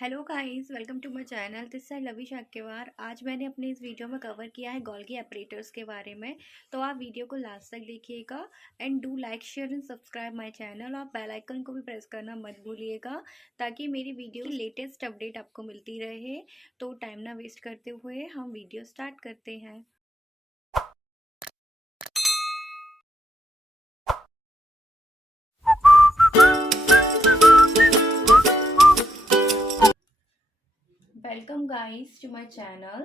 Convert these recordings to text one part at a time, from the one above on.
Hello guys, welcome to my channel. This side Lavi Shakyawar. आज मैंने अपने इस वीडियो में कवर किया है गोल्गी ऑपरेटर्स के बारे में। तो आप वीडियो को लास्ट तक देखिएगा and do like share and subscribe my channel. और बेल आइकन को भी प्रेस करना मत भूलिएगा ताकि मेरी वीडियो की लेटेस्ट अपडेट आपको मिलती रहे। तो टाइम ना वेस्ट करते हुए हम वीडियो स्टार्ट करते हैं। Welcome guys to my channel.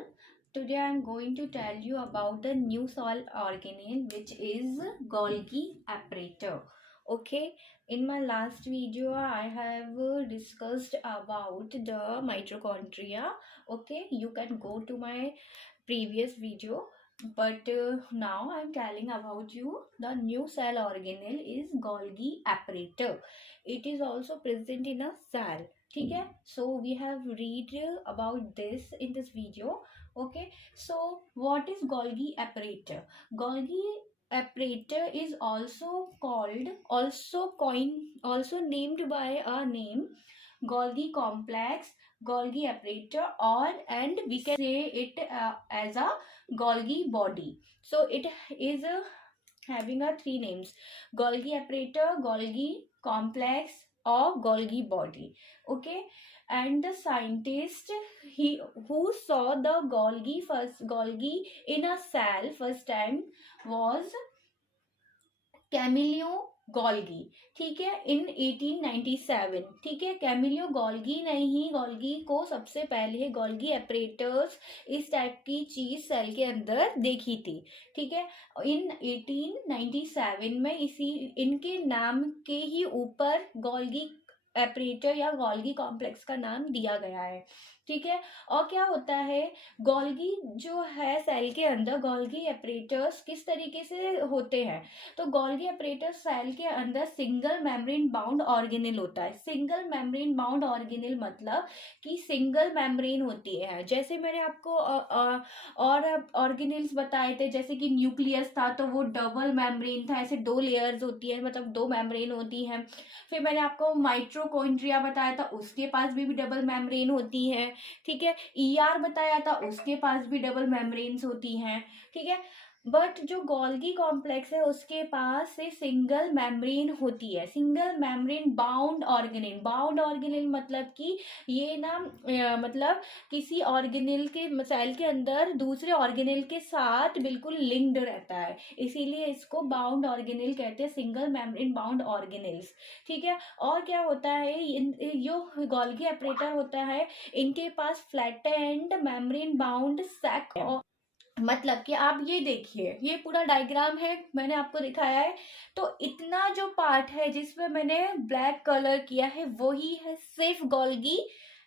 Today I am going to tell you about the new soil organelle which is Golgi apparatus. Okay, in my last video I have discussed about the mitochondria. Okay, you can go to my previous video, but now I am telling about you the new cell organelle is Golgi apparatus. It is also present in a cell. ठीक है, so we have read about this in this video. Okay, so what is Golgi apparatus? Golgi apparatus is also named by a name Golgi complex, Golgi apparatus, or and we can say it as a Golgi body. So it is having a three names: Golgi apparatus, Golgi complex, or Golgi body. Okay, and the scientist who saw the Golgi in a cell first time was Camillo Golgi. ठीक है, इन 1897। ठीक है, Camillo Golgi ने ही Golgi को सबसे पहले Golgi एपरेटर्स इस type की चीज सेल के अंदर देखी थी। ठीक है, इन 1897 में इसी इनके नाम के ही ऊपर गोल्गी एपरेटर या गोल्गी कॉम्प्लेक्स का नाम दिया गया है। ठीक है, और क्या होता है, गोल्गी जो है सेल के अंदर गोल्गी एपरेटर्स किस तरीके से होते हैं। तो गोल्गी अपरेटस सेल के अंदर सिंगल मेम्ब्रेन बाउंड ऑर्गेनेल होता है। सिंगल मेम्ब्रेन बाउंड ऑर्गेनेल मतलब कि सिंगल मेम्ब्रेन होती है। जैसे मैंने आपको और ऑर्गेनेल्स बताए थे, जैसे कि न्यूक्लियस था तो वो डबल मेम्ब्रेन था, ऐसे दो लेयर्स होती है, मतलब दो मेम्ब्रेन होती है। फिर मैंने आपको माइटोकॉन्ड्रिया बताया था, उसके पास भी डबल मेम्ब्रेन होती है। ठीक है, ईआर बताया था, उसके पास भी डबल मेम्ब्रेन्स होती हैं। ठीक है, बट जो गोल्गी कॉम्प्लेक्स है उसके पास से सिंगल मेम्ब्रेन होती है, single membrane bound organelle. Bound organelle मतलब कि ये ना मतलब किसी ऑर्गेनेल के सेल के अंदर दूसरे ऑर्गेनेल के साथ बिल्कुल लिंक्ड रहता है, इसीलिए इसको बाउंड ऑर्गेनेल कहते हैं, सिंगल मेम्ब्रेन बाउंड ऑर्गेनेल्स। ठीक है, और क्या होता है, जो गोल्गी ऑपरेटर होता है इनके पास flat and membrane bound sac. मतलब कि आप ये देखिए, ये पूरा डायग्राम है, मैंने आपको दिखाया है। तो इतना जो पार्ट है जिसमें मैंने ब्लैक कलर किया है वही है सिर्फ गोल्गी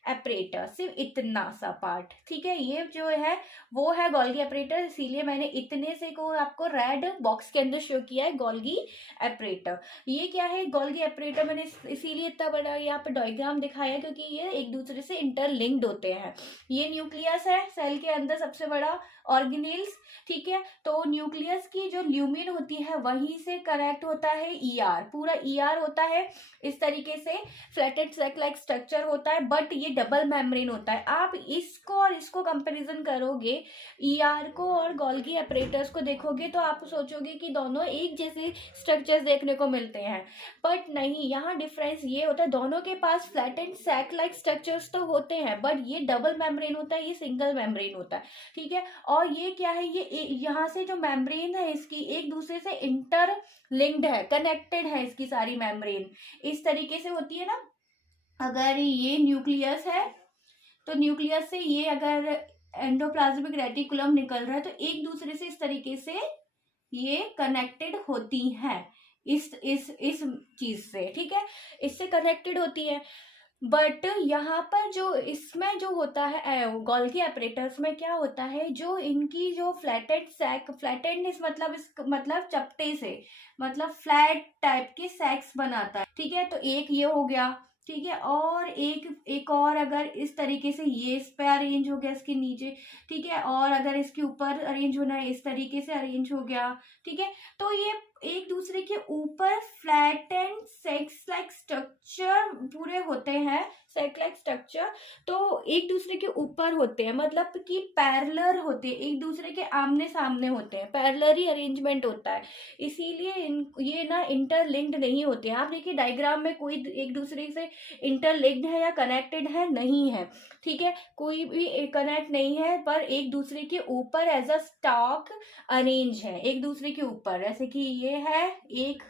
एपरेटर, सिर्फ इतना सा पार्ट। ठीक है, ये जो है वो है गोल्गी एपरेटर, इसीलिए मैंने इतने से को आपको रेड बॉक्स के अंदर शो किया है गोल्गी एपरेटर। ये क्या है, गोल्गी एपरेटर मैंने इसीलिए इतना बड़ा यहाँ पे डायग्राम दिखाया है क्योंकि ये एक दूसरे से इंटरलिंक्ड होते हैं। ये न्यूक्लियस है सेल के अंदर सबसे बड़ा ऑर्गेनेल्स। ठीक है, तो न्यूक्लियस की जो ल्यूमिन होती है वहीं से कनेक्ट होता है ईआर, पूरा ईआर होता है इस तरीके से, फ्लैटेड सैक लाइक स्ट्रक्चर होता है, बट ये डबल मेम्ब्रेन होता है। आप इसको और इसको कंपैरिजन करोगे, ईआर को और गोल्गी एपरेटर्स को देखोगे तो आप सोचोगे कि दोनों एक जैसे स्ट्रक्चर्स देखने को मिलते हैं, बट नहीं, यहाँ डिफरेंस ये होता है, दोनों के पास फ्लैटेड सैक लाइक स्ट्रक्चर्स तो होते हैं बट ये डबल मेम्ब्रेन होता है, ये सिंगल मेम्ब्रेन होता है। ठीक है, और ये क्या है, ये यहाँ से जो मेम्ब्रेन है इसकी एक दूसरे से इंटर लिंक्ड है, कनेक्टेड है, इसकी सारी मेम्ब्रेन इस तरीके से होती है ना। अगर ये न्यूक्लियस है तो न्यूक्लियस से ये अगर एंडोप्लाज्मिक रेटिकुलम निकल रहा है तो एक दूसरे से इस तरीके से ये कनेक्टेड होती हैं, इस चीज से। ठीक है, इससे कनेक्टेड होती है। बट यहाँ पर जो इसमें जो होता है गोल्गी एपरेटर्स में क्या होता है, जो इनकी जो फ्लैटेड सैक, फ्लैटेडनेस मतलब मतलब चपटे से, मतलब फ्लैट टाइप के सैक्स बनाता है। ठीक है, तो एक ये हो गया। ठीक है, और एक और अगर इस तरीके से ये इस पे अरेंज हो गया इसके नीचे। ठीक है, और अगर इसके ऊपर अरेंज होना है इस तरीके से अरेंज हो गया। ठीक है, तो ये एक दूसरे के ऊपर flat and sex like structure पूरे होते हैं, सेक्स लाइक स्ट्रक्चर, तो एक दूसरे के ऊपर होते हैं, मतलब कि पैरेलल होते हैं, एक दूसरे के आमने सामने होते हैं, पैरेलल ही अरेंजमेंट होता है, इसीलिए ये ना इंटरलिंक्ड नहीं होते हैं। आप देखिए डायग्राम में कोई एक दूसरे से इंटरलिंक्ड है या कनेक्टेड है नहीं है, ठीक है, कोई भी कनेक्ट नहीं है, पर एक दूसरे के ऊपर एज अ स्टॉक अरेंज है, एक दूसरे के ऊपर, जैसे कि ये है एक,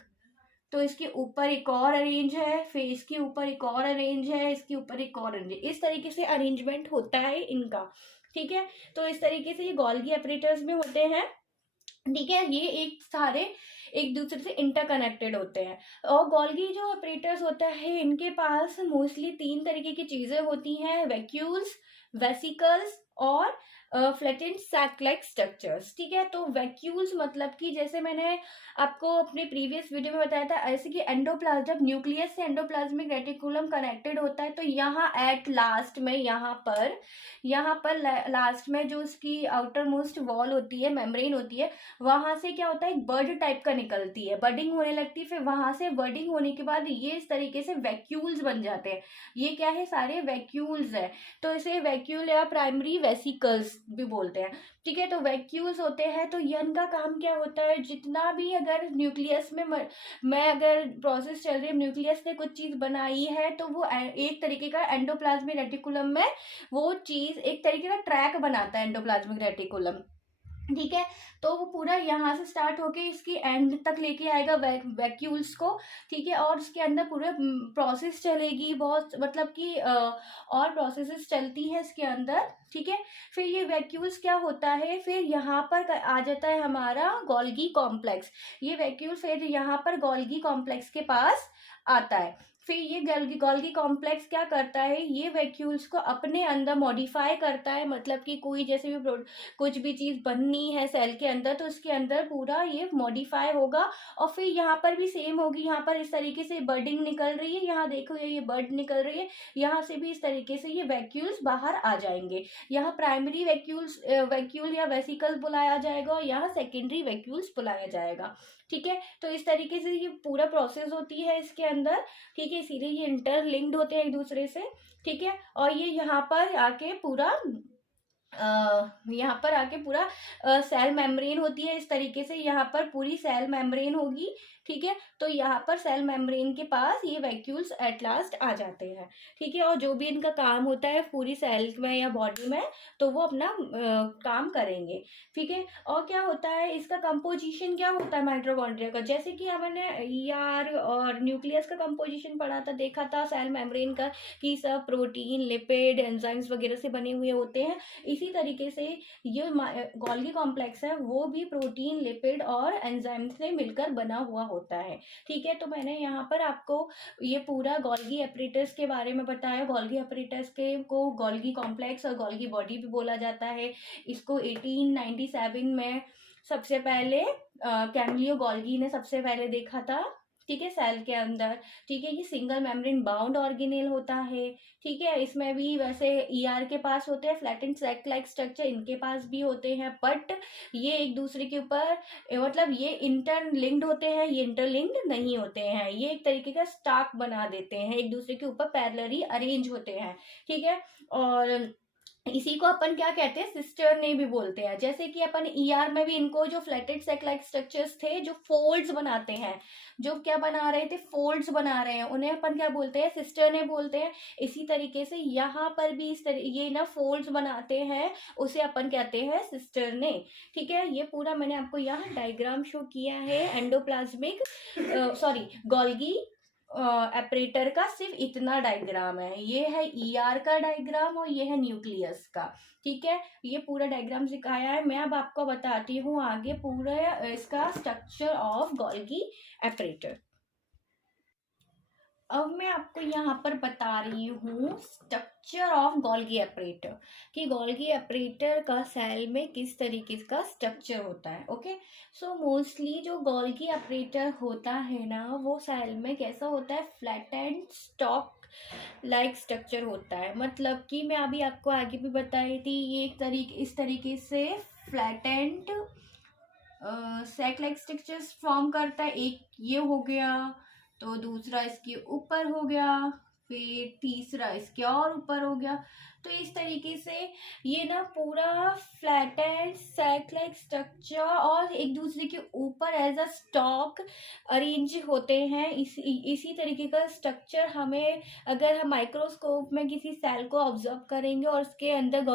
तो इसके ऊपर एक और अरेंज है, फिर इसके ऊपर एक और अरेंज है, इसके ऊपर एक और अरेंज, इस तरीके से अरेंजमेंट होता है इनका, ठीक है। तो इस तरीके से ये गोल्गी ऑपरेटर्स में होते हैं, ठीक है, ये एक सारे एक दूसरे से इंटरकनेक्टेड होते हैं। और गोल्गी जो ऑपरेटर्स होता है इनके पास मोस्टली 3 तरीके की चीजें होती हैं, वैक्यूल्स, वेसिकल्स और फ्लैटेंड सैक लाइक स्ट्रक्चर्स, ठीक है। तो वैक्यूल्स मतलब कि जैसे मैंने आपको अपने प्रीवियस वीडियो में बताया था, ऐसे कि एंडोप्लाज्म, जब न्यूक्लियस से एंडोप्लाज्मिक रेटिकुलम कनेक्टेड होता है तो यहाँ एट लास्ट में यहाँ पर लास्ट में जो उसकी आउटर मोस्ट वॉल होती है, मेम्ब्रेन होती है, वहां से क्या होता है, एक बर्ड टाइप का निकलती है, बडिंग होने लगती है, फिर वहां से बडिंग होने के बाद ये इस तरीके से वैक्यूल्स बन जाते हैं। ये क्या है, सारे वैक्यूल्स है, तो इसे वैक्यूल या प्राइमरी वेसिकल्स भी बोलते हैं, ठीक है। तो वैक्यूल्स होते हैं, तो इनका काम क्या होता है, जितना भी अगर न्यूक्लियस में अगर प्रोसेस चल रही है, न्यूक्लियस ने कुछ चीज बनाई है, तो वो एक तरीके का एंडोप्लाज्मिक रेटिकुलम में वो चीज एक तरीके का ट्रैक बनाता है एंडोप्लाज्मिक रेटिकुलम, ठीक है। तो वो पूरा यहाँ से स्टार्ट होके इसकी एंड तक लेके आएगा वैक्यूल्स को, ठीक है, और उसके अंदर पूरे प्रोसेस चलेगी, बहुत मतलब कि और प्रोसेसेस चलती है इसके अंदर, ठीक है। फिर ये वैक्यूल्स क्या होता है, फिर यहाँ पर आ जाता है हमारा गोल्गी कॉम्प्लेक्स, ये वैक्यूल फिर यहाँ पर गोल्गी कॉम्प्लेक्स के पास आता है। फिर ये गोल्गी कॉम्प्लेक्स क्या करता है, ये वैक्यूल्स को अपने अंदर मॉडिफाई करता है, मतलब कि कोई जैसे भी कुछ भी चीज बननी है सेल के अंदर, तो उसके अंदर पूरा ये मॉडिफाई होगा, और फिर यहाँ पर भी सेम होगी, यहाँ पर इस तरीके से बर्डिंग निकल रही है, यहाँ देखो ये बर्ड निकल रही है, यहाँ से भी इस तरीके से ये वैक्यूल्स बाहर आ जाएंगे, यहाँ प्राइमरी वैक्यूल या वेसिकल्स बुलाया जाएगा, और यहाँ सेकेंडरी वैक्यूल्स बुलाया जाएगा, ठीक है। तो इस तरीके से ये पूरा प्रोसेस होती है इसके अंदर, ठीक है, इसीलिए ये इंटरलिंक्ड होते हैं एक दूसरे से, ठीक है। और ये यहाँ पर आके पूरा सेल मेम्ब्रेन होती है, इस तरीके से यहाँ पर पूरी सेल मेम्ब्रेन होगी, ठीक है। तो यहाँ पर सेल मेम्ब्रेन के पास ये वैक्यूल्स एट लास्ट आ जाते हैं, ठीक है, और जो भी इनका काम होता है पूरी सेल में या बॉडी में, तो वो अपना काम करेंगे, ठीक है। और क्या होता है, इसका कंपोजिशन क्या होता है माइटोकॉन्ड्रिया का, जैसे कि हमने ईआर और न्यूक्लियस का कंपोजिशन पढ़ा था, देखा था सेल मेम्ब्रेन का, कि सब प्रोटीन, लिपिड, एंजाइम्स वगैरह से बने हुए होते हैं, इसी तरीके से ये गोल्गी कॉम्प्लेक्स है वो भी प्रोटीन, लिपिड और एंजाइम से मिलकर बना हुआ होता है, ठीक है। तो मैंने यहाँ पर आपको ये पूरा गोल्गी एपरेटस के बारे में बताया, गोल्गी एपरेटस के को गोल्गी कॉम्प्लेक्स और गोल्गी बॉडी भी बोला जाता है। इसको 1897 में सबसे पहले कैमिलियो गोल्गी ने सबसे पहले देखा था, ठीक है, सेल के अंदर, ठीक है। ये सिंगल मेम्ब्रेन बाउंड ऑर्गेनेल होता है, ठीक है, इसमें भी वैसे ईआर के पास होते हैं फ्लैटेंड सैक लाइक स्ट्रक्चर, इनके पास भी होते हैं, बट ये एक दूसरे के ऊपर मतलब ये इंटरलिंक्ड होते हैं, ये इंटरलिंक्ड नहीं होते हैं, ये एक तरीके का स्टाक बना देते हैं, एक दूसरे के ऊपर पैरेलली अरेंज होते हैं, ठीक है। और इसी को अपन क्या कहते हैं, सिस्टर ने भी बोलते हैं, जैसे कि अपन ईआर में भी इनको जो फ्लैटेड सेक लाइक स्ट्रक्चर्स थे, जो फोल्ड्स बनाते हैं, जो क्या बना रहे थे, फोल्ड्स बना रहे हैं, उन्हें अपन क्या बोलते हैं, सिस्टर ने बोलते हैं। इसी तरीके से यहाँ पर भी इस ये ना फोल्ड्स बनाते हैं, उसे अपन कहते हैं सिस्टर ने, ठीक है। ये पूरा मैंने आपको यहाँ डायग्राम शो किया है एंडोप्लाज्मिक गोल्गी एपरेटर का, सिर्फ इतना डायग्राम है, ये है ईआर का डायग्राम और ये है न्यूक्लियस का, ठीक है। ये पूरा डायग्राम सिखाया है, मैं अब आपको बताती हूँ आगे पूरा इसका स्ट्रक्चर ऑफ गोल्गी एपरेटर। अब मैं आपको यहाँ पर बता रही हूँ स्ट्रक्चर ऑफ गोल्गी एपरेटर, कि गोल्गी एपरेटर का सेल में किस तरीके का स्ट्रक्चर होता है, ओके। सो मोस्टली जो गोल्गी एपरेटर होता है ना, वो सेल में कैसा होता है, फ्लैटेंड स्टॉक लाइक स्ट्रक्चर होता है, मतलब कि मैं अभी आपको आगे भी बताई थी, ये इस तरीके से flattened sac like structures form करता है। एक ये हो गया, तो दूसरा इसके ऊपर हो गया, फिर तीसरा इसके और ऊपर हो गया। तो इस तरीके से ये ना पूरा फ्लैटेंड सैक लाइक स्ट्रक्चर और एक दूसरे के ऊपर एज अ स्टॉक अरेंज होते हैं। इसी तरीके का स्ट्रक्चर हमें, अगर हम माइक्रोस्कोप में किसी सेल को ऑब्जर्व करेंगे और उसके अंदर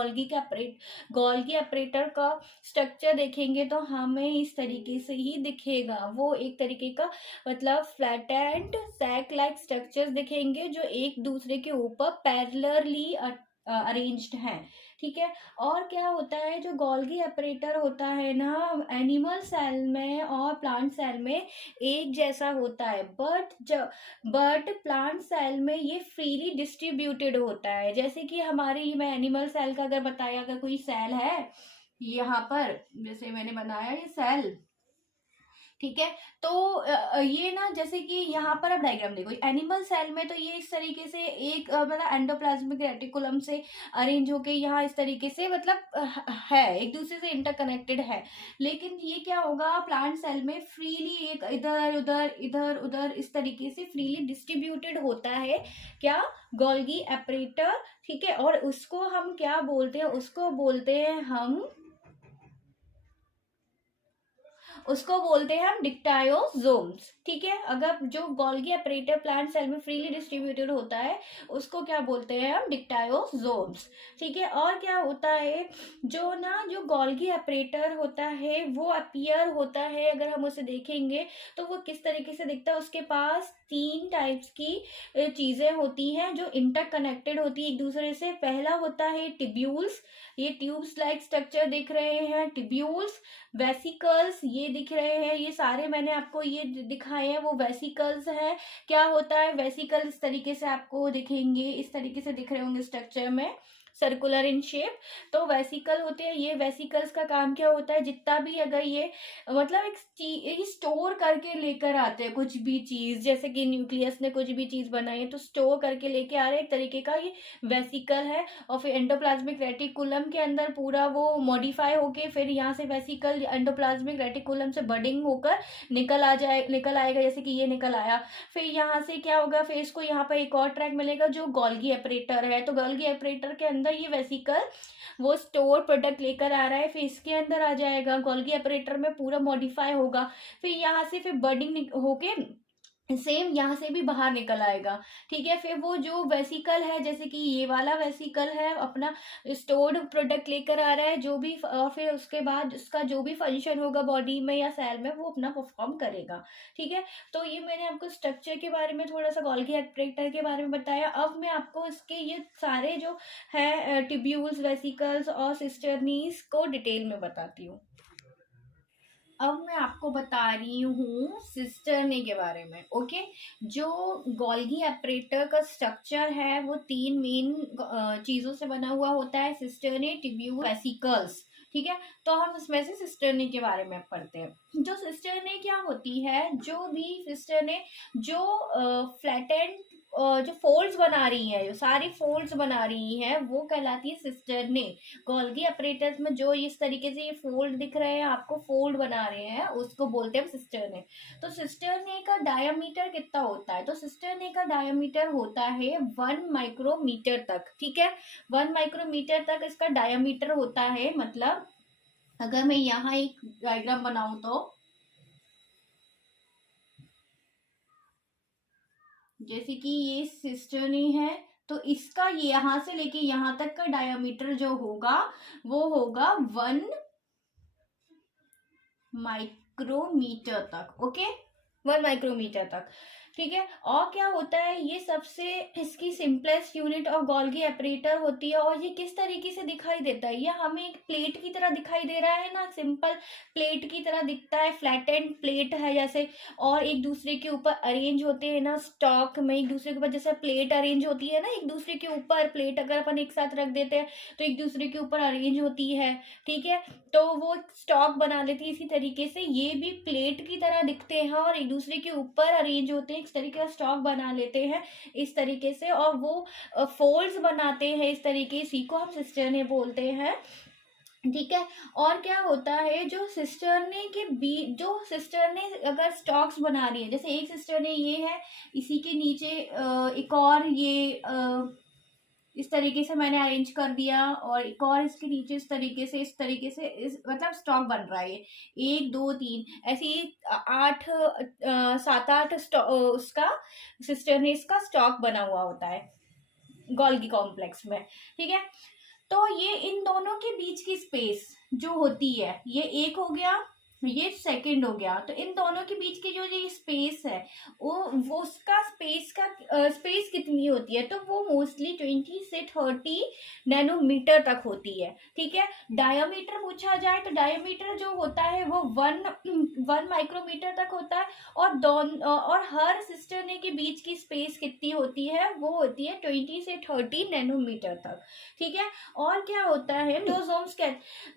गोल्गी अपरेटर का स्ट्रक्चर देखेंगे तो हमें इस तरीके से ही दिखेगा। वो एक तरीके का मतलब फ्लैटेंड सैक लाइक स्ट्रक्चर्स दिखेंगे जो एक दूसरे के ऊपर पैरेलली अरेंज्ड हैं। ठीक है। और क्या होता है, जो गोल्गी अपरेटर होता है ना, एनिमल सेल में और प्लांट सेल में एक जैसा होता है, बट प्लांट सेल में ये फ्रीली डिस्ट्रीब्यूटेड होता है। जैसे कि हमारी, मैं एनिमल सेल का अगर बताया, अगर कोई सेल है यहाँ पर, जैसे मैंने बनाया ये सेल, ठीक है। तो ये ना, जैसे कि यहाँ पर अब डायग्राम देखो, एनिमल सेल में तो ये इस तरीके से एक मतलब एंडोप्लाज्मिक रेटिकुलम से अरेंज होके यहाँ इस तरीके से मतलब है, एक दूसरे से इंटरकनेक्टेड है। लेकिन ये क्या होगा, प्लांट सेल में फ्रीली एक इधर उधर इधर उधर इस तरीके से फ्रीली डिस्ट्रीब्यूटेड होता है, क्या, गोल्गी अपरेटर। ठीक है। और उसको हम क्या बोलते हैं, उसको बोलते हैं हम डिक्टायोजोम्स। ठीक है। अगर जो गोल्गी अपरेटर प्लांट सेल में फ्रीली डिस्ट्रीब्यूटेड होता है उसको क्या बोलते हैं हम, डिक्टायोजोम्स। ठीक है। और क्या होता है, जो गोल्गी अपरेटर होता है वो अपीयर होता है, अगर हम उसे देखेंगे तो वो किस तरीके से दिखता है, उसके पास 3 टाइप्स की चीजें होती हैं जो इंटरकनेक्टेड होती है एक दूसरे से। पहला होता है टिब्यूल्स, ये ट्यूब्स लाइक स्ट्रक्चर दिख रहे हैं, टिब्यूल्स। वेसिकल्स ये दिख रहे हैं, ये सारे मैंने आपको ये दिखाए हैं, वो वेसिकल्स है। क्या होता है, वेसिकल इस तरीके से आपको दिखेंगे, इस तरीके से दिख रहे होंगे स्ट्रक्चर में, सर्कुलर इन शेप। तो वेसिकल होते हैं ये। वेसिकल्स का काम क्या होता है, जितना भी अगर ये मतलब एक स्टोर करके लेकर आते हैं कुछ भी चीज, जैसे कि न्यूक्लियस ने कुछ भी चीज बनाई है तो स्टोर करके लेके आ रहे हैं, एक तरीके का ये वेसिकल है। और फिर एंडोप्लाज्मिक रेटिकुलम के अंदर पूरा वो मॉडिफाई होके फिर यहाँ से वेसिकल एंडोप्लाज्मिक रेटिकुलम से बडिंग होकर निकल आएगा, जैसे कि ये निकल आया। फिर यहाँ से क्या होगा, फिर इसको यहाँ पर एक और ट्रैक मिलेगा जो गोल्गी अपरेटर है। तो गोल्गी अपरेटर के अंदर ये वेसिकल वो स्टोर प्रोडक्ट लेकर आ रहा है, फिर इसके अंदर आ जाएगा, गोल्गी अपरेटर में पूरा मॉडिफाई होगा, फिर यहाँ से फिर बर्डिंग होके सेम यहाँ से भी बाहर निकल आएगा। ठीक है। फिर वो जो वेसिकल है, जैसे कि ये वाला वेसिकल है, अपना स्टोर्ड प्रोडक्ट लेकर आ रहा है जो भी, और फिर उसके बाद उसका जो भी फंक्शन होगा बॉडी में या सेल में वो अपना परफॉर्म करेगा। ठीक है। तो ये मैंने आपको स्ट्रक्चर के बारे में, थोड़ा सा गोल्गी अपरेटर के बारे में बताया। अब मैं आपको इसके ये सारे जो है टिब्यूल्स, वेसिकल्स और सिस्टर्नीज को डिटेल में बताती हूँ। अब मैं आपको बता रही हूँ सिस्टर्नी के बारे में। ओके। जो गोल्गी अपरेटर का स्ट्रक्चर है वो 3 मेन चीजों से बना हुआ होता है, सिस्टर्नी, टिब्यूल, वेसिकल्स। ठीक है। तो हम इसमें से सिस्टर्नी के बारे में पढ़ते हैं। जो सिस्टर्नी क्या होती है, जो भी सिस्टर्नी जो फ्लैटेंड जो फोल्ड्स बना रही है, जो सारी फोल्ड्स बना रही है वो कहलाती है सिस्टर्नी। गोल्गी अपरेटर्स में जो इस तरीके से ये फोल्ड दिख रहे हैं आपको, फोल्ड बना रहे हैं, उसको बोलते हैं सिस्टर्नी। तो सिस्टर्नी का डायामीटर कितना होता है, तो सिस्टर्नी का डायामीटर होता है 1 माइक्रोमीटर तक। ठीक है। 1 माइक्रोमीटर तक इसका डायामीटर होता है। मतलब अगर मैं यहाँ एक डायग्राम बनाऊं तो जैसे कि ये सिस्टर्नी है, तो इसका यहाँ से लेके यहाँ तक का डायामीटर जो होगा वो होगा 1 माइक्रोमीटर तक। ओके। 1 माइक्रोमीटर तक। ठीक है। और क्या होता है, ये सबसे इसकी सिंपलेस्ट यूनिट और गोल्गी अपरेटर होती है। और ये किस तरीके से दिखाई देता है, ये हमें एक प्लेट की तरह दिखाई दे रहा है ना, सिंपल प्लेट की तरह दिखता है, फ्लैटेंड प्लेट है जैसे। और एक दूसरे के ऊपर अरेंज होते हैं ना, स्टॉक में एक दूसरे के ऊपर, जैसे प्लेट अरेंज होती है ना एक दूसरे के ऊपर, प्लेट अगर अपन एक साथ रख देते हैं तो एक दूसरे के ऊपर अरेंज होती है। ठीक है। तो वो स्टॉक बना लेती है। इसी तरीके से ये भी प्लेट की तरह दिखते हैं और एक दूसरे के ऊपर अरेंज होते हैं, इस तरीके का स्टॉक बना लेते हैं इस तरीके से, और वो फोल्ड्स बनाते हैं इस तरीके, इसी को हम सिस्टर्नी बोलते हैं। ठीक है। और क्या होता है, जो सिस्टर ने अगर स्टॉक्स बना रही है, जैसे एक सिस्टर ने ये है, इसी के नीचे एक और ये इस तरीके से मैंने अरेंज कर दिया, और एक और इसके नीचे इस तरीके से इस मतलब स्टॉक बन रहा है ये, 1 2 3 ऐसे ही 7 8 उसका सिस्टर ने इसका स्टॉक बना हुआ होता है गोल्गी कॉम्प्लेक्स में। ठीक है। तो ये इन दोनों के बीच की स्पेस जो होती है, ये एक हो गया, ये सेकंड हो गया। तो इन दोनों के बीच की जो ये स्पेस है, वो उसका स्पेस कितनी होती है, तो वो मोस्टली 20 से 30 नैनोमीटर तक होती है। ठीक है। डायमीटर पूछा जाए तो डायमीटर जो होता है वो 1 माइक्रोमीटर तक होता है। और हर सिस्टर्ने के बीच की स्पेस कितनी होती है, वो होती है 20 से 30 नैनोमीटर तक। ठीक है। और क्या होता है, डिक्टोसोम्स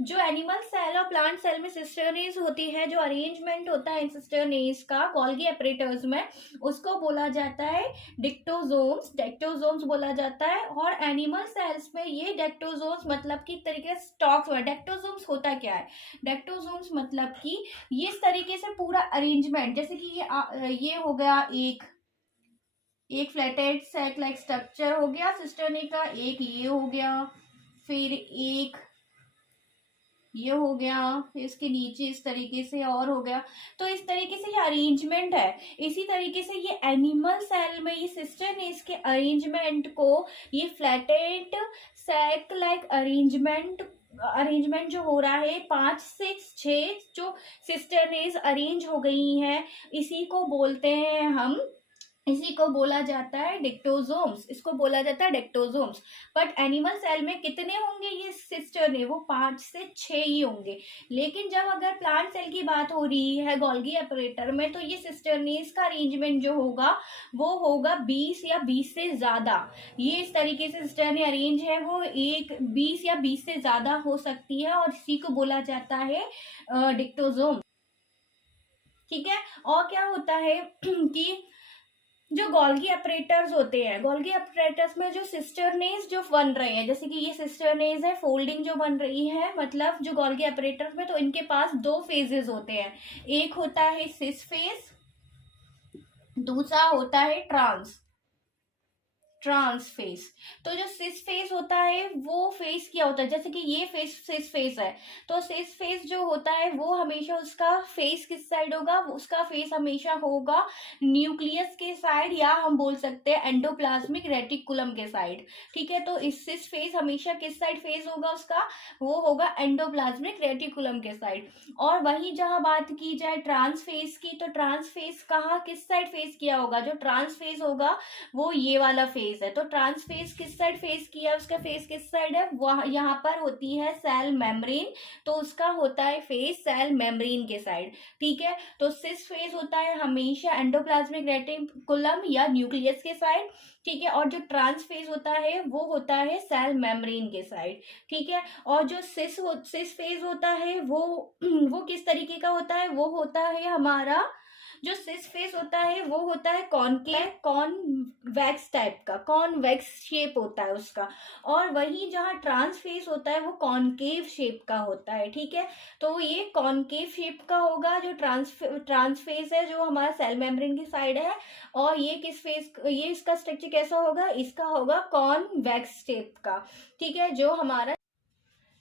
जो एनिमल सेल और प्लांट सेल में सिस्टर्नेज होती है, जो अरेंजमेंट होता है इन सिस्टर्नेज का गोल्गी एपरेटर्स में, उसको बोला जाता है डेक्टोसोम्स बोला जाता है। और एनिमल सेल्स में ये डेक्टोसोम्स मतलब कि तरीके से स्टॉक्स हुआ। डेक्टोसोम्स होता क्या है, डेक्टोसोम्स मतलब कि ये इस तरीके से पूरा अरेंजमेंट, जैसे कि ये हो गया एक फ्लैटेड सेट लाइक स्ट्रक्चर हो गया सिस्टर्ने का, एक ये हो गया, फिर एक ये हो गया, फिर इसके नीचे इस तरीके से और हो गया। तो इस तरीके से ये अरेंजमेंट है। इसी तरीके से ये एनिमल सेल में ये सिस्टर्नेज के अरेंजमेंट को ये फ्लैटेड सैक लाइक अरेंजमेंट जो हो रहा है, 5 से 6 जो सिस्टर्नेज अरेंज हो गई हैं, इसी को बोला जाता है डिक्टोसोम्स, इसको बोला जाता है डिक्टोसोम्स। बट एनिमल सेल में कितने होंगे ये सिस्टर्ने, वो 5 से 6 ही होंगे। लेकिन जब अगर प्लांट सेल की बात हो रही है गोल्गी एपरेटर में, तो ये सिस्टर्नेस का अरेंजमेंट जो होगा वो होगा 20 या 20 से ज्यादा। ये इस तरीके से सिस्टर्ने अरेंज है, वो 20 या 20 से ज्यादा हो सकती है, और इसी को बोला जाता है डिक्टोसोम। ठीक है। और क्या होता है कि जो गोल्गी ऑपरेटर्स होते हैं, गोल्गी ऑपरेटर्स में जो सिस्टर्नेज जो बन रहे हैं, जैसे कि ये सिस्टर्नेज है, फोल्डिंग जो बन रही है, मतलब जो गोल्गी ऑपरेटर्स में, तो इनके पास 2 फेजेस होते हैं। एक होता है सिस फेज, दूसरा होता है ट्रांस फेस। तो जो सिस फेस होता है वो फेस क्या होता है, जैसे कि ये फेस सिस फेस है, तो सिस फेस जो होता है वो हमेशा उसका फेस किस साइड होगा, उसका फेस हमेशा होगा न्यूक्लियस के साइड, या हम बोल सकते हैं एंडोप्लाज्मिक रेटिकुलम के साइड। ठीक है। तो इस सिस फेस हमेशा किस साइड फेस होगा उसका, वो होगा एंडोप्लाज्मिक रेटिकुलम के साइड। और वही जहां बात की जाए ट्रांस फेस की, तो ट्रांस फेस कहाँ किस साइड फेस किया होगा, जो ट्रांस फेस होगा वो ये वाला फेस है। तो ट्रांस फेस किस साइड फेस किया, उसका फेस किस साइड है, वह यहाँ पर होती है सेल मेम्ब्रेन, तो उसका होता है फेस सेल मेम्ब्रेन के साइड। ठीक है। तो सिस फेस होता है हमेशा एंडोप्लाज्मिक रेटिकुलम या न्यूक्लियस के साइड। ठीक है। और जो ट्रांस फेस होता है वो होता है सेल मेम्ब्रेन के साइड। ठीक है। और जो सिस फेस होता है वो किस तरीके का होता है, वो होता है हमारा जो सिस फेस होता है वो होता है कॉन्वेक्स टाइप का, कॉन्वेक्स शेप होता है उसका। और वही जहाँ ट्रांस फेस होता है वो कॉनकेव शेप का होता है। ठीक है। तो ये कॉनकेव शेप का होगा जो ट्रांस फेस है, जो हमारा सेल मेम्ब्रेन की साइड है। और ये इसका स्ट्रक्चर कैसा होगा, इसका होगा कॉन्वेक्स शेप का। ठीक है। जो हमारा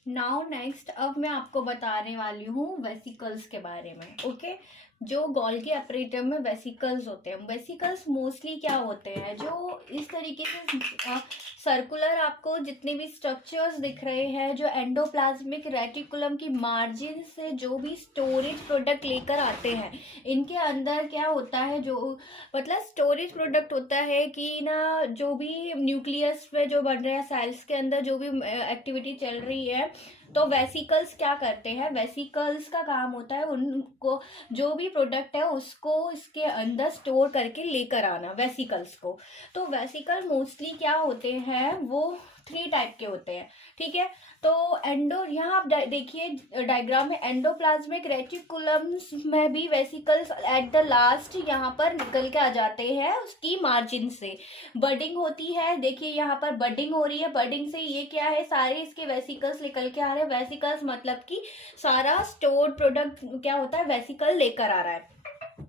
नाउ नेक्स्ट, अब मैं आपको बताने वाली हूँ वेसिकल्स के बारे में। ओके। जो गोल्गी ऑपरेटर में वेसिकल्स होते हैं, वेसिकल्स मोस्टली क्या होते हैं, जो इस तरीके से सर्कुलर आपको जितने भी स्ट्रक्चर्स दिख रहे हैं, जो एंडोप्लाज्मिक रेटिकुलम की मार्जिन से जो भी स्टोरेज प्रोडक्ट लेकर आते हैं, इनके अंदर क्या होता है, जो मतलब स्टोरेज प्रोडक्ट होता है कि ना, जो भी न्यूक्लियस में जो बन रहे हैं सेल्स के अंदर जो भी एक्टिविटी चल रही है, तो वेसिकल्स क्या करते हैं, वेसिकल्स का काम होता है उनको जो भी प्रोडक्ट है उसको इसके अंदर स्टोर करके लेकर आना वेसिकल्स को। तो वेसिकल मोस्टली क्या होते हैं, वो 3 टाइप के होते हैं, ठीक है। तो एंडो, यहाँ आप देखिए डायग्राम में, एंडोप्लाज्मिक रेटिकुलम्स में भी वेसिकल्स एट द लास्ट यहाँ पर निकल के आ जाते हैं उसकी मार्जिन से, बडिंग होती है। देखिए यहाँ पर बडिंग हो रही है, बडिंग से ये क्या है, सारे इसके वेसिकल्स निकल के आ रहे हैं। वेसिकल्स मतलब कि सारा स्टोर्ड प्रोडक्ट क्या होता है, वेसिकल लेकर आ रहा है,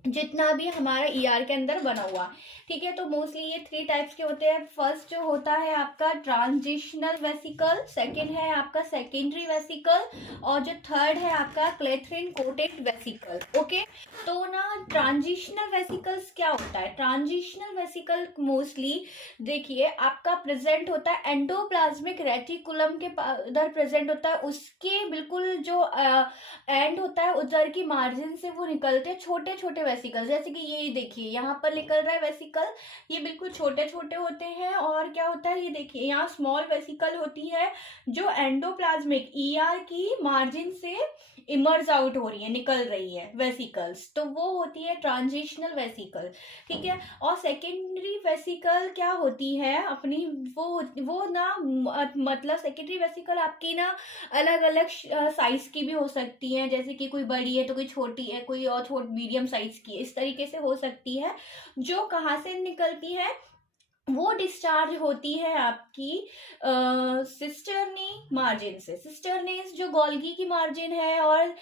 जितना भी हमारा ईआर के अंदर बना हुआ, ठीक है। तो मोस्टली ये 3 टाइप्स के होते हैं। फर्स्ट जो होता है आपका ट्रांजिशनल वेसिकल, सेकंड है आपका सेकेंडरी वेसिकल, और जो थर्ड है आपका क्लेथरिन कोटेड वेसिकल। ओके, तो ना ट्रांजिशनल वेसिकल्स क्या होता है, ट्रांजिशनल वेसिकल मोस्टली देखिए आपका प्रेजेंट होता है एंडोप्लाज्मिक रेटिकुलम के उधर प्रेजेंट होता है, उसके बिल्कुल जो एंड होता है उधर की मार्जिन से वो निकलते हैं छोटे छोटे वेसिकल। जैसे कि ये देखिए यहाँ पर निकल रहा है वेसिकल, ये बिल्कुल छोटे छोटे होते हैं। और क्या होता है, ये देखिए यहाँ स्मॉल वेसिकल होती है जो एंडोप्लाज्मिक ईआर की मार्जिन से इमर्ज आउट हो रही है, निकल रही है वेसिकल्स, तो वो होती है ट्रांजिशनल वेसिकल, ठीक है। और सेकेंडरी वेसिकल क्या होती है अपनी, वो ना मतलब सेकेंडरी वेसिकल आपकी ना अलग अलग साइज की भी हो सकती है, जैसे कि कोई बड़ी है तो कोई छोटी है, कोई और छोटी मीडियम साइज की है, इस तरीके से हो सकती है। जो कहाँ से निकलती है, वो डिस्चार्ज होती है आपकी सिस्टर्नी मार्जिन से। सिस्टर्नेस जो गोल्गी की मार्जिन है और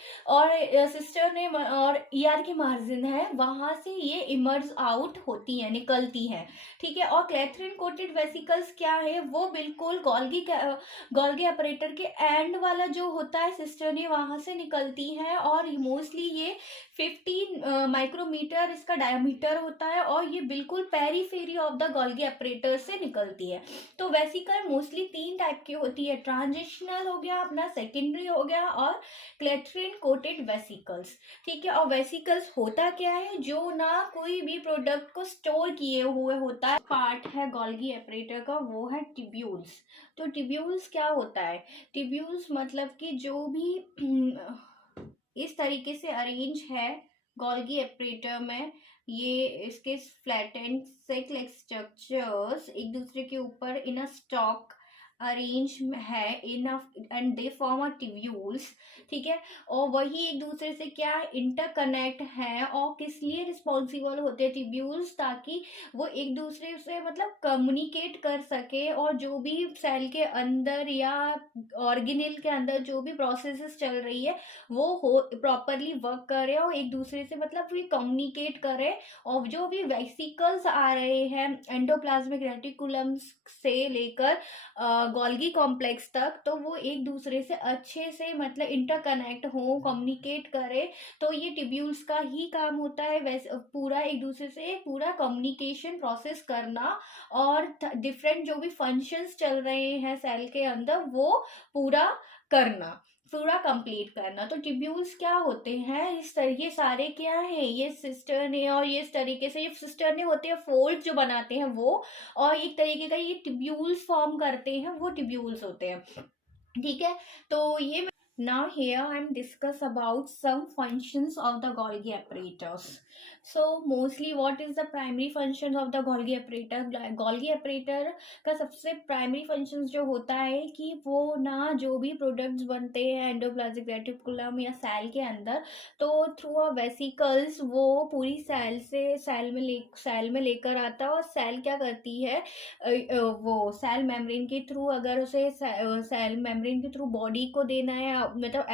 सिस्टर्ने और ईआर की मार्जिन है, वहां से ये इमर्ज आउट होती है, निकलती है, ठीक है। और क्लेथरिन कोटेड वेसिकल्स क्या है, वो बिल्कुल गोल्गी अपरेटर के एंड वाला जो होता है सिस्टर्नी, वहां से निकलती है। और मोस्टली ये 15 माइक्रोमीटर इसका डायमीटर होता है, और ये बिल्कुल periphery of the Golgi operator से निकलती है। तो वेसिकल मोस्टली 3 टाइप की होती है, ट्रांजिशनल हो गया अपना, सेकेंडरी हो गया, और क्लेथरिन कोटेड वेसिकल्स, ठीक है। और वेसिकल्स होता क्या है, जो ना कोई भी प्रोडक्ट को स्टोर किए हुए होता है, पार्ट है गोल्गी अपरेटर का, वो है ट्यूब्यूल्स। तो ट्यूब्यूल्स क्या होता है, ट्यूब्यूल्स मतलब कि जो भी इस तरीके से अरेंज है गोल्गी अपरेटर में, ये इसके फ्लैटेंड साइक्लिक स्ट्रक्चर्स एक दूसरे के ऊपर इन अ स्टॉक अरेंज है in and they form a tubules, ठीक है। और वही एक दूसरे से क्या इंटरकनेक्ट है, और किस लिए रिस्पॉन्सिबल होते हैं ट्यूब्यूल्स, ताकि वो एक दूसरे से मतलब कम्युनिकेट कर सके, और जो भी सेल के अंदर या ऑर्गेनेल के अंदर जो भी प्रोसेसेस चल रही है वो हो प्रॉपरली वर्क करे, और एक दूसरे से मतलब भी कम्युनिकेट करे। और जो भी वेसिकल्स आ रहे हैं एंडोप्लाज्मिक रेटिकुलम से लेकर गोल्गी कॉम्प्लेक्स तक, तो वो एक दूसरे से अच्छे से मतलब इंटरकनेक्ट हो, कम्युनिकेट करे। तो ये ट्यूब्यूल्स का ही काम होता है वैसे पूरा एक दूसरे से पूरा कम्युनिकेशन प्रोसेस करना, और डिफरेंट जो भी फंक्शंस चल रहे हैं सेल के अंदर वो पूरा करना, पूरा कंप्लीट करना। तो ट्यूब्यूल्स क्या होते हैं, इस तरह ये सारे क्या है, ये सिस्टर ने, और ये इस तरीके से ये सिस्टर ने होते हैं फोल्ड जो बनाते हैं वो, और एक तरीके का ये ट्यूब्यूल्स फॉर्म करते हैं, वो ट्यूब्यूल्स होते हैं, ठीक है। तो ये now here I'm discuss about some functions of the Golgi apparatus. So mostly what is the primary functions of the Golgi apparatus? Golgi apparatus का सबसे प्राइमरी फंक्शंस जो होता है कि वो ना जो भी प्रोडक्ट्स बनते हैं एंडोप्लाज्मिक रेटिकुलम या सेल के अंदर, तो थ्रू अ वेसिकल्स वो पूरी सेल में लेकर आता है। और सेल क्या करती है, वो सेल मेम्ब्रेन के थ्रू, अगर उसे सेल मेम्ब्रेन के थ्रू बॉडी को देना है, मतलब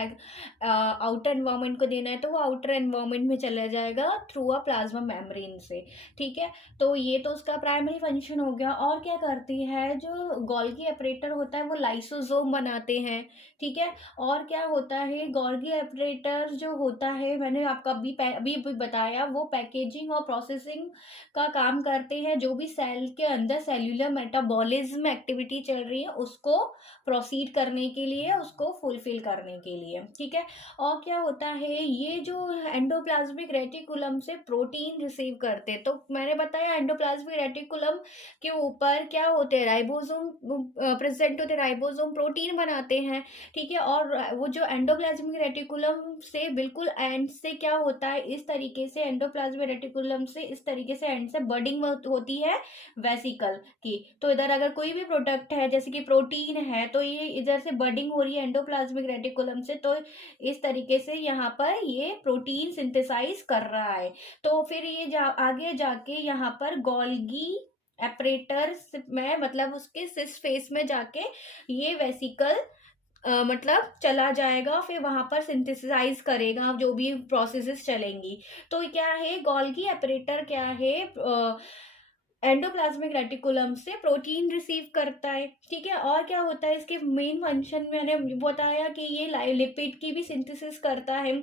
आउटर एनवायरनमेंट को देना है, तो वो आउटर एनवायरनमेंट में चला जाएगा थ्रू अ प्लाज्मा मेम्ब्रेन से, ठीक है। तो ये तो उसका प्राइमरी फंक्शन हो गया। और क्या करती है, जो गोल्गी अपरेटर होता है वो लाइसोसोम बनाते हैं, ठीक है। और क्या होता है, गोल्गी अपरेटर जो होता है, मैंने आपको अभी बताया, वो पैकेजिंग और प्रोसेसिंग का काम करते हैं। जो भी सेल के अंदर सेल्यूलर मेटाबॉलिज्म एक्टिविटी चल रही है उसको प्रोसीड करने के लिए, उसको फुलफिल करने करने के लिए, ठीक है। और क्या होता है, ये जो एंडोप्लाज्मिक रेटिकुलम से प्रोटीन रिसीव करते, तो मैंने बताया एंडोप्लाज्मिक रेटिकुलम के ऊपर क्या होते हैं, राइबोसोम प्रेजेंट होते हैं, राइबोसोम प्रोटीन बनाते हैं, ठीक है। और वो जो एंडोप्लाज्मिक रेटिकुलम से बिल्कुल एंड से क्या होता है, इस तरीके से एंडोप्लाज्मिक रेटिकुलम से इस तरीके से एंड से बडिंग होती है वेसिकल की। तो इधर अगर कोई भी प्रोडक्ट है जैसे कि प्रोटीन है, तो ये इधर से बडिंग हो रही है एंडोप्लाज्मिक रेटिकुलम से, तो इस तरीके से यहाँ पर ये प्रोटीन सिंथेसाइज कर रहा है। तो फिर ये आगे जाके यहाँ पर गोल्गी एपरेटर्स में, मतलब उसके सिस फेस में जाके ये वेसिकल मतलब चला जाएगा, फिर वहां पर सिंथेसाइज करेगा जो भी प्रोसेसेस चलेंगी। तो क्या है, गोल्गी एपरेटर क्या है, एंडोप्लाज्मिक रेटिकुलम से प्रोटीन रिसीव करता है, ठीक है। और क्या होता है, इसके मेन फंक्शन मैंने बताया कि ये लिपिड की भी सिंथेसिस करता है,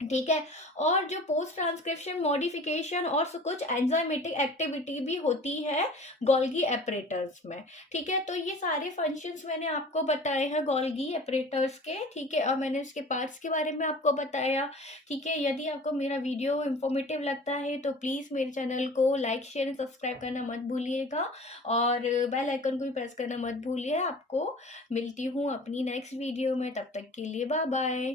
ठीक है। और जो पोस्ट ट्रांसक्रिप्शन मॉडिफिकेशन और कुछ एंजाइमेटिक एक्टिविटी भी होती है गोल्गी एपरेटर्स में, ठीक है। तो ये सारे फंक्शंस मैंने आपको बताए हैं गोल्गी एपरेटर्स के, ठीक है। और मैंने इसके पार्ट्स के बारे में आपको बताया, ठीक है। यदि आपको मेरा वीडियो इंफॉर्मेटिव लगता है तो प्लीज़ मेरे चैनल को लाइक शेयर एंड सब्सक्राइब करना मत भूलिएगा, और बेल आइकन को भी प्रेस करना मत भूलिए। आपको मिलती हूँ अपनी नेक्स्ट वीडियो में, तब तक के लिए बाय बाय।